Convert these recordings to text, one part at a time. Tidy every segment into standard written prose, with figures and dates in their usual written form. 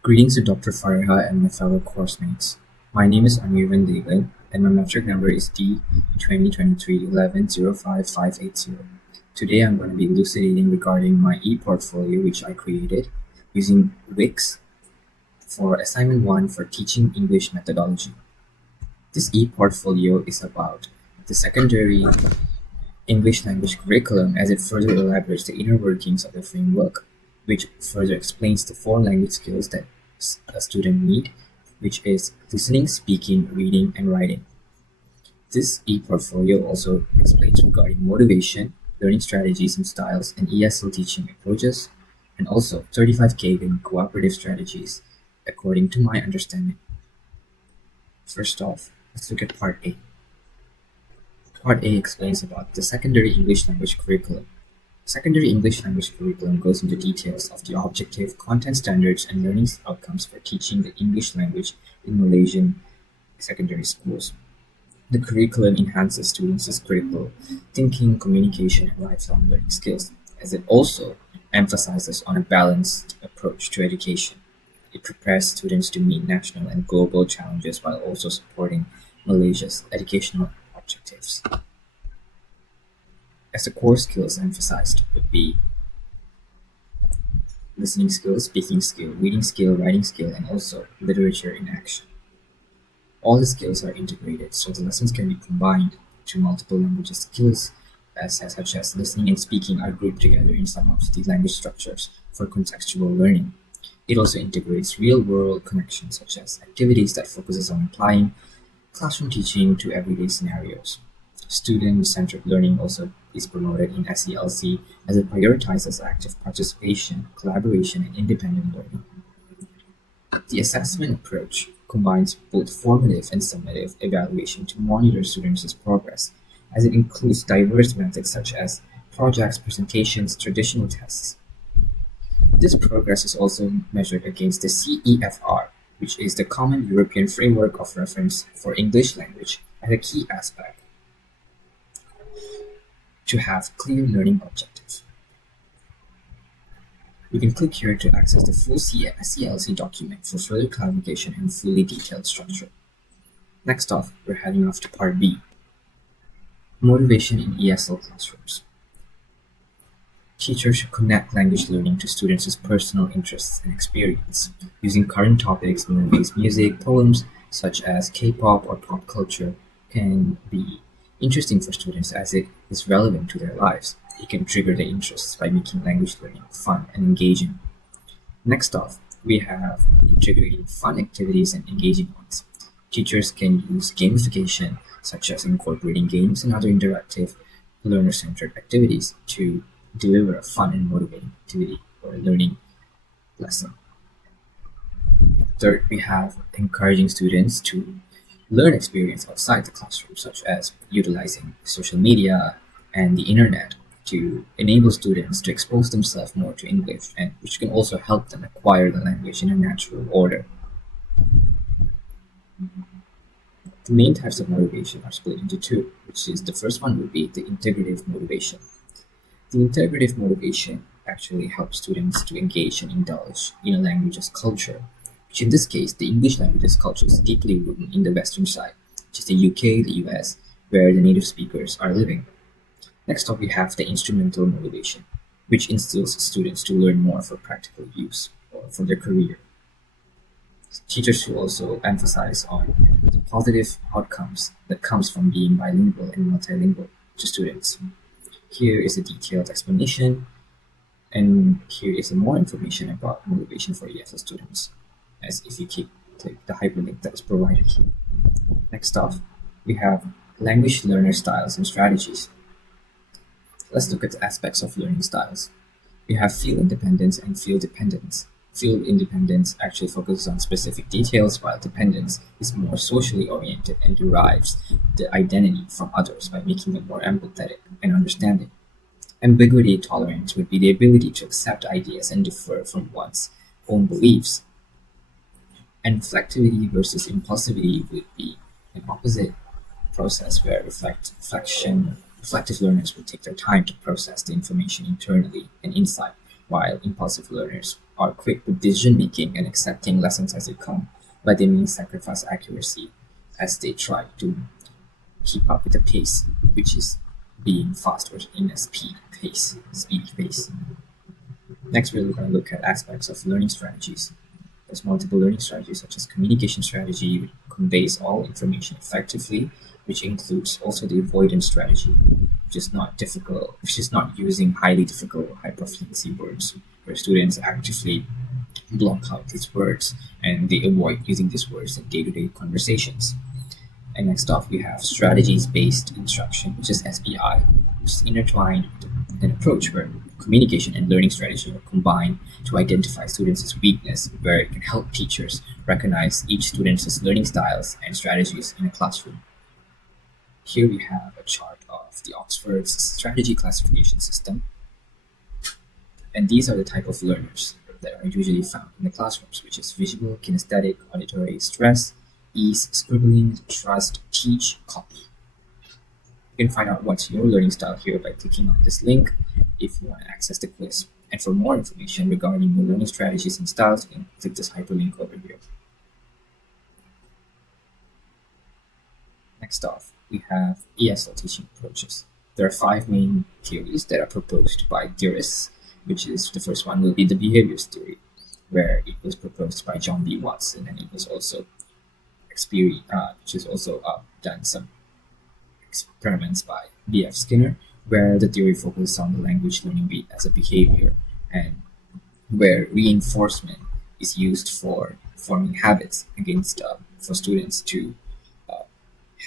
Greetings to Dr. Fariha and my fellow coursemates. My name is Anirvan Devan, and my metric number is D2023-11-05580. Today I'm going to be elucidating regarding my e-portfolio which I created using Wix for assignment 1 for teaching English methodology. This e-portfolio is about the secondary English language curriculum as it further elaborates the inner workings of the framework, which further explains the four language skills that a student need, which is listening, speaking, reading, and writing. This e-portfolio also explains regarding motivation, learning strategies and styles, and ESL teaching approaches, and also 35K in cooperative strategies, according to my understanding. First off, let's look at Part A. Part A explains about the secondary English language curriculum. Secondary English language curriculum goes into details of the objective, content standards, and learning outcomes for teaching the English language in Malaysian secondary schools. The curriculum enhances students' critical thinking, communication, and lifelong learning skills, as it also emphasizes on a balanced approach to education. It prepares students to meet national and global challenges while also supporting Malaysia's educational objectives. As the core skills emphasized would be listening skill, speaking skill, reading skill, writing skill, and also literature in action. All the skills are integrated, so the lessons can be combined to multiple language skills, such as listening and speaking are grouped together in some of the language structures for contextual learning. It also integrates real-world connections, such as activities that focuses on applying classroom teaching to everyday scenarios. Student-centered learning also is promoted in SELC as it prioritizes active participation, collaboration, and independent learning. The assessment approach combines both formative and summative evaluation to monitor students' progress, as it includes diverse methods such as projects, presentations, traditional tests. This progress is also measured against the CEFR, which is the Common European Framework of Reference for English Language, as a key aspect to have clear learning objectives. You can click here to access the full CLC document for further clarification and fully detailed structure. Next off, we're heading off to Part B, Motivation in ESL Classrooms. Teachers should connect language learning to students' personal interests and experience. Using current topics in music, poems, such as K-pop or pop culture, can be interesting for students as it is relevant to their lives. It can trigger their interests by making language learning fun and engaging. Next off, we have integrating fun activities and engaging ones. Teachers can use gamification, such as incorporating games and other interactive learner-centered activities to deliver a fun and motivating activity or learning lesson. Third, we have encouraging students to learn experience outside the classroom, such as utilizing social media and the internet to enable students to expose themselves more to English, and which can also help them acquire the language in a natural order. The main types of motivation are split into two, which is the first one would be the integrative motivation. The integrative motivation actually helps students to engage and indulge in a language's culture, which in this case, the English language's culture is deeply rooted in the Western side, which is the UK, the US, where the native speakers are living. Next up, we have the instrumental motivation, which instills students to learn more for practical use or for their career. Teachers should also emphasize on the positive outcomes that comes from being bilingual and multilingual to students. Here is a detailed explanation, and here is more information about motivation for ESL students, as if you click the hyperlink that is provided here. Next off, we have language learner styles and strategies. Let's look at the aspects of learning styles. We have field independence and field dependence. Field independence actually focuses on specific details, while dependence is more socially oriented and derives the identity from others by making them more empathetic and understanding. Ambiguity tolerance would be the ability to accept ideas and differ from one's own beliefs. And reflectivity versus impulsivity would be an opposite process where reflective learners would take their time to process the information internally and inside, while impulsive learners are quick with decision making and accepting lessons as they come, but they may sacrifice accuracy as they try to keep up with the pace, which is being fast or in a speedy pace. Next, we're going to look at aspects of learning strategies. There's multiple learning strategies such as communication strategy, which conveys all information effectively, which includes also the avoidance strategy, which is not using highly difficult high proficiency words, where students actively block out these words and they avoid using these words in day-to-day conversations. And next off, we have strategies-based instruction, which is SBI, which is intertwined with an approach where communication and learning strategy are combined to identify students' weakness, where it can help teachers recognize each student's learning styles and strategies in a classroom. Here we have a chart of the Oxford's strategy classification system, and these are the type of learners that are usually found in the classrooms, which is visual, kinesthetic, auditory, stress, ease, scribbling, trust, teach, copy. You can find out what's your learning style here by clicking on this link if you want to access the quiz. And for more information regarding your learning strategies and styles, you can click this hyperlink over here. Next off, we have ESL teaching approaches. There are 5 main theories that are proposed by theorists, which is the first one will be the behaviors theory, where it was proposed by John B. Watson, and it was also done some experiments by B.F. Skinner, where the theory focuses on the language learning as a behavior, and where reinforcement is used for forming habits for students to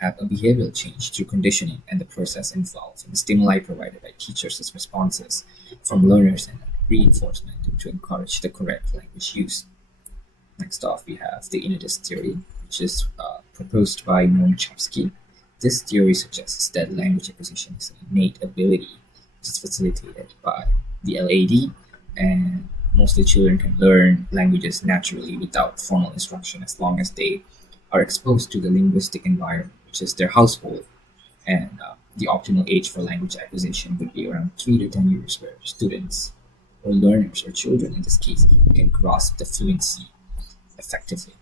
have a behavioral change through conditioning, and the process involves the stimuli provided by teachers as responses from learners and reinforcement to encourage the correct language use. Next off, we have the innatist theory, which is proposed by Noam Chomsky. This theory suggests that language acquisition is an innate ability which is facilitated by the LAD, and mostly children can learn languages naturally without formal instruction as long as they are exposed to the linguistic environment, which is their household. And the optimal age for language acquisition would be around 3 to 10 years, where students or learners or children in this case can grasp the fluency effectively.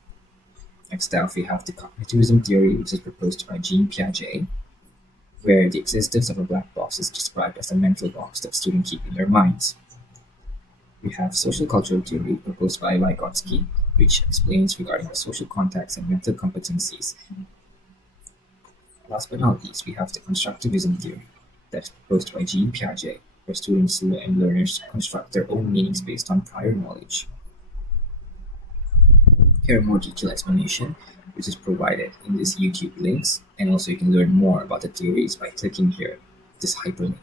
Next up, we have the cognitivism theory, which is proposed by Jean Piaget, where the existence of a black box is described as a mental box that students keep in their minds. We have social cultural theory proposed by Vygotsky, which explains regarding the social context and mental competencies. Last but not least, we have the constructivism theory that's proposed by Jean Piaget, where students and learners construct their own meanings based on prior knowledge. Here, a more detailed explanation, which is provided in these YouTube links, and also you can learn more about the theories by clicking here, this hyperlink.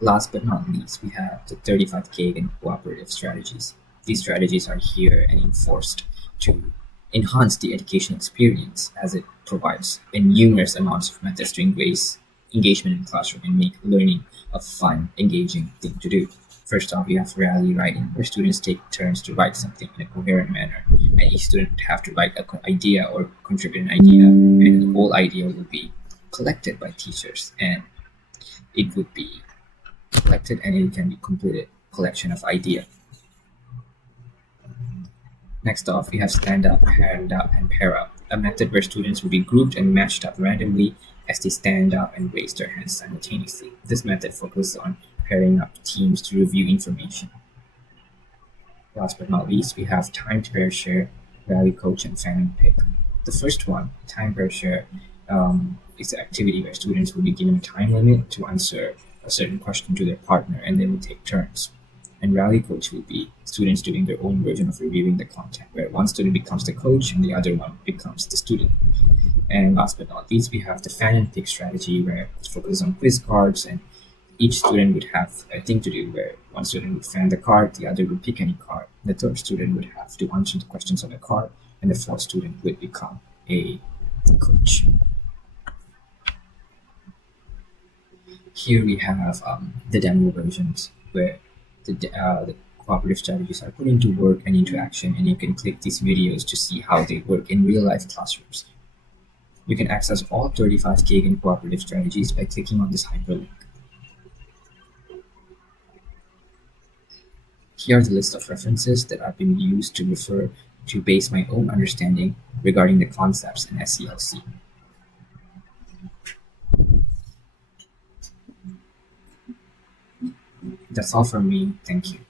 Last but not least, we have the 35 Kagan cooperative strategies. These strategies are here and enforced to enhance the educational experience, as it provides numerous amounts of methods to engagement in the classroom and make learning a fun, engaging thing to do. First off, we have rally writing, where students take turns to write something in a coherent manner, and each student would have to write an idea or contribute an idea, and the whole idea will be collected by teachers, and it would be collected and it can be completed collection of idea. Next off, we have stand up, hand up, and pair up, a method where students will be grouped and matched up randomly as they stand up and raise their hands simultaneously. This method focuses on pairing up teams to review information. Last but not least, we have timed pair share, rally coach, and fan and pick. The first one, time pair share, is an activity where students will be given a time limit to answer a certain question to their partner, and they will take turns. And rally coach will be students doing their own version of reviewing the content, where one student becomes the coach and the other one becomes the student. And last but not least, we have the fan and pick strategy, where it focuses on quiz cards, and each student would have a thing to do, where one student would fan the card, the other would pick any card, the third student would have to answer the questions on the card, and the fourth student would become a coach. Here we have the demo versions, where the cooperative strategies are put into work and into action, and you can click these videos to see how they work in real life classrooms. You can access all 35 Kagan cooperative strategies by clicking on this hyperlink. Here are the list of references that I've been used to refer to base my own understanding regarding the concepts in SCLC. That's all from me. Thank you.